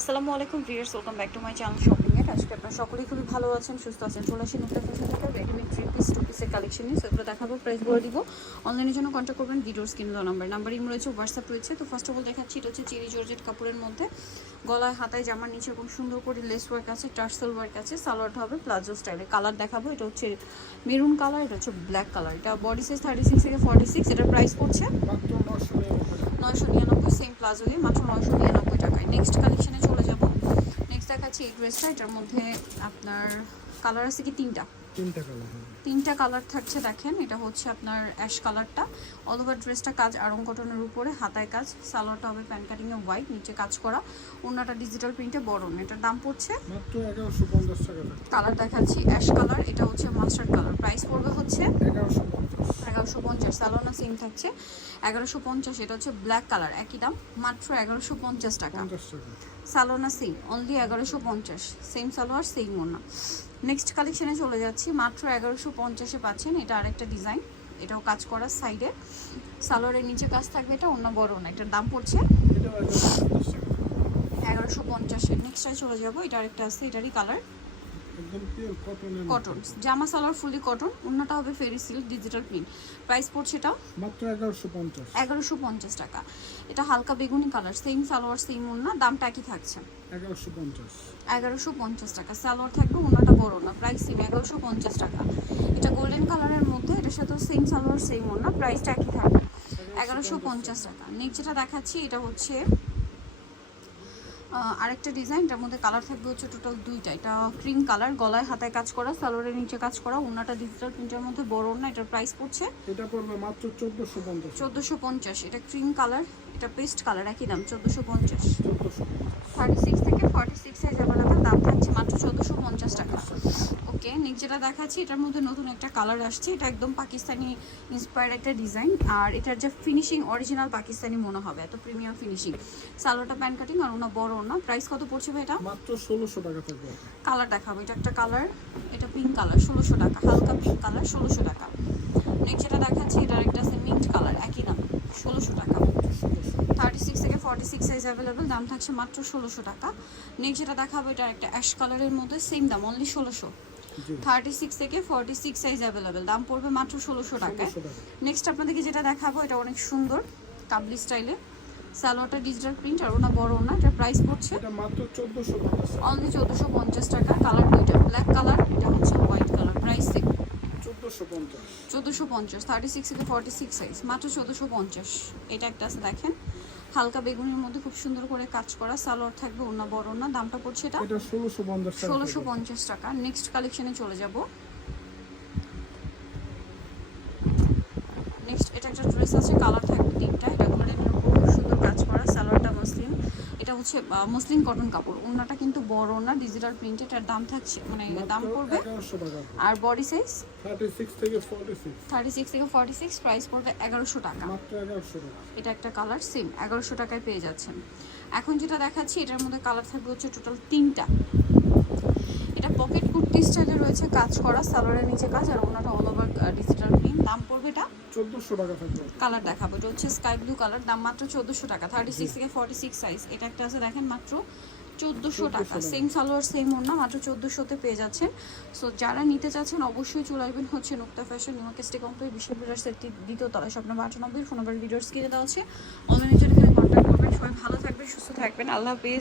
আসসালামু আলাইকুম viewers welcome back to my channel shopping at আজকে আপনারা সকলেই খুবই ভালো আছেন, সুস্থ আছেন। চলে আসেন একটা ফ্যাশন থেকে। রেডিমেড থ্রি পিস টু পিসের কালেকশন নিয়ে। সেগুলো দেখাবো প্রাইস বলে দিব। অনলাইনের জন্য কন্ট্যাক্ট করবেন ভিডিওর স্ক্রিন দেওয়া নাম্বার নাম্বার ইম রয়েছে হোয়াটসঅ্যাপ রয়েছে। তো ফার্স্ট অফ অল দেখাচ্ছি, এটা হচ্ছে চেরি জর্জেট কাপড়ের মধ্যে। গলায়, হাতায়, জামার নিচে এরকম সুন্দর করে লেস ওয়ার্ক আছে টার্সেল ওয়ার্ক আছে সালোয়ারটা হবে, প্লাজো স্টাইলে কালার দেখাবো, এটা হচ্ছে মেরুন কালার এটা হচ্ছে ব্ল্যাক কালার এটা বডি সাইজ থার্টি সিক্স থেকে ফর্টি সিক্স এটার প্রাইস পড়ছে। নয়শো নিরানব্বই সেম প্লাজো দিয়ে মাত্র নয়শো নিরানব্বই টাকায়। নেক্সট কালেকশনে চলে যাব। নেক্সট দেখাচ্ছি এই ড্রেসটা এটার মধ্যে আপনার কালার আছে কি? তিনটা। তিনটা কালার তিনটা কালার থাকছে দেখেন। এটা হচ্ছে আপনার অ্যাশ কালারটা অল ওভার ড্রেসটা কাজ আরং কটনের উপরে হাতায় কাজ। সালোয়ারটা হবে প্যান কাটিংয়ে হোয়াইট নিচে কাজ করা। অন্যটা ডিজিটাল প্রিন্টে বড়। এটার দাম পড়ছে মাত্র টাকা। কালার দেখাচ্ছি অ্যাশ কালার এটা হচ্ছে মাস্টার্ড কালার প্রাইস পড়বে হচ্ছে এগারোশো পঞ্চাশ। এগারোশো পঞ্চাশ সালোনা সিম থাকছে এগারোশো পঞ্চাশ এটা হচ্ছে ব্ল্যাক কালার একই দাম মাত্র এগারোশো পঞ্চাশ টাকা। সালোনা সেম অনলি এগারোশো পঞ্চাশ সেম সালোয়ার সেম ওনা নেক্সট কালেকশনে চলে যাচ্ছি মাত্র এগারোশো পঞ্চাশে পাচ্ছেন এটা আরেকটা ডিজাইন এটাও কাজ করা সাইডে সালোয়ারের নিচে কাজ থাকবে এটা অন্য বড় না এটার দাম পড়ছে এগারোশো পঞ্চাশ টাকা। এগারোশো পঞ্চাশে। নেক্সটটায় চলে যাব এটা আরেকটা আছে এটারই কালার কটন জামা সালোয়ার ফুলি কটন অন্যটা হবে fairy silk digital print price পড়ছে এটা? মাত্র এগারোশো পঞ্চাশ। এগারোশো পঞ্চাশ টাকা। এটা হালকা বেগুনি কালার সেম সালোয়ার সেম ওনা দামটা একই থাকছে। এগারোশো পঞ্চাশ। এগারোশো পঞ্চাশ টাকা। সালোয়ার থাকবে ওনাটা বড় না প্রাইস সেম এগারোশো পঞ্চাশ টাকা। এটা গোল্ডেন কালারের মধ্যে এটার সাথে সেম সালোয়ার সেম ওনা প্রাইসটা একই থাকবে। এগারোশো পঞ্চাশ। টাকা। নেক্সট যেটা দেখাচ্ছি এটা হচ্ছে আরেকটা ডিজাইন এটার মধ্যে কালার থাকবে হচ্ছে টোটাল দুইটা। এটা ক্রিম কালার গলায় হাতায় কাজ করা সালোয়ারের নিচে কাজ করা ওনাটা ডিজিটাল প্রিন্টের মধ্যে বড় না এটার প্রাইস পড়ছে এটা পড়বে মাত্র চোদ্দোশো পঞ্চাশ। চোদ্দোশো পঞ্চাশ। এটা ক্রিম কালার এটা পেস্ট কালার একই দাম চোদ্দোশো পঞ্চাশ। চোদ্দোশো থার্টি সিক্স থেকে ফর্টি সিক্স সাইজ অ্যাভেলেবেল দাম থাকছে মাত্র চোদ্দোশো পঞ্চাশ টাকা। ওকে নেক্সট যেটা দেখাচ্ছি এটার মধ্যে নতুন একটা কালার আসছে। এটা একদম পাকিস্তানি ইন্সপায়ার্ড একটা ডিজাইন আর এটার যে ফিনিশিং অরিজিনাল পাকিস্তানি মনে হবে এত প্রিমিয়াম ফিনিশিং সালোটা প্যান কাটিং আর ওনা বড় না প্রাইস কত পড়ছে ভাই এটা? মাত্র ষোলোশো টাকা থাকবে কালার দেখাবো এটা একটা কালার এটা পিঙ্ক কালার ষোলোশো টাকা হালকা পিঙ্ক কালার ষোলোশো টাকা নেক্সট যেটা দেখাচ্ছি এটার একটা আছে মিন্ট কালার একই দাম ষোলোশো টাকা থার্টি সিক্স থেকে ফর্টি সিক্স সাইজ অ্যাভেলেবেল দাম থাকছে মাত্র ষোলোশো টাকা। নেক্সট যেটা দেখাবো এটা একটা অ্যাশ কালারের মধ্যে সেম দাম অনলি ষোলোশো। থার্টি সিক্স থেকে ফর্টি সিক্স সাইজ অ্যাভেলেবেল দাম পড়বে মাত্র ষোলোশো টাকায়। টাকা। নেক্সট আপনাদেরকে যেটা দেখাবো এটা অনেক সুন্দর কাবলি স্টাইলে সালোয়ারটা ডিজিটাল প্রিন্ট আর ওনা বড় ওনা এটা প্রাইস পড়ছে অনলি চোদ্দোশো পঞ্চাশ টাকা। কালার দুইটা ব্ল্যাক কালার এটা হচ্ছে হোয়াইট কালার প্রাইস চোদ্দোশো পঞ্চাশ। থার্টি সিক্স থেকে ফর্টি সিক্স সাইজ মাত্র চোদ্দোশো পঞ্চাশ। এটা একটা আছে দেখেন। হালকা বেগুনের মধ্যে খুব সুন্দর করে কাজ করা সালোয়ার থাকবে ওনা বড় না দামটা পড়ছে এটা? এটা ষোলোশো। পঞ্চাশ টাকা। নেক্সট কালেকশনে চলে যাব। নেক্সট এটা একটা ড্রেস আছে কালার থাকবে তিনটা। এটা গোল্ডেনের উপর খুব সুন্দর কাজ করা সালোয়ারটা মুসলিম এটা হচ্ছে মুসলিম কটন কাপড়। ওনাটা কিন্তু বড় না ডিজিটাল প্রিন্ট এটার দাম থাকছে মানে দাম পড়বে। আর বডি সাইজ থার্টি সিক্স থেকে ফর্টি সিক্স প্রাইস পড়বে এগারোশো টাকা। মাত্র এগারোশো টাকা। এটা একটা কালার সেম এগারোশো টাকায় পেয়ে যাচ্ছেন। এখন যেটা দেখাচ্ছি এটার মধ্যে কালার থাকবে হচ্ছে টোটাল তিনটা। এটা পকেট কুর্তি স্টাইলে রয়েছে কাজ করা সালোয়ারের নিচে কাজ আর ওনাটা অল ওভার ডিজিটাল প্রিন্ট দাম পড়বে এটা চোদ্দোশো টাকা থাকবে। কালার দেখাবো। এটা হচ্ছে স্কাই ব্লু কালার দাম মাত্র চোদ্দোশো টাকা। থার্টি সিক্স থেকে ফর্টি সিক্স সাইজ এটা একটা আছে দেখেন মাত্র চোদ্দোশো টাকা। সেম সালোয়ার সেম ওড়না মাত্র চোদ্দোশোতে পেয়ে যাচ্ছেন। সো যারা নিতে চাচ্ছেন অবশ্যই চলে আসবেন হচ্ছে নুক্তা ফ্যাশন নিউমার্কেস্টে কমপ্লিট বিশ্ব বিরাট সেটটি দ্বিতীয় তলায় স্বপ্ন বাটানব্বই ফোন নাম্বার ভিডিওস কিনে দেওয়া হচ্ছে অনলাইনে জন্য কন্ট্যাক্ট করবেন। সবাই ভালো থাকবেন সুস্থ থাকবেন। আল্লাহ হাফেজ।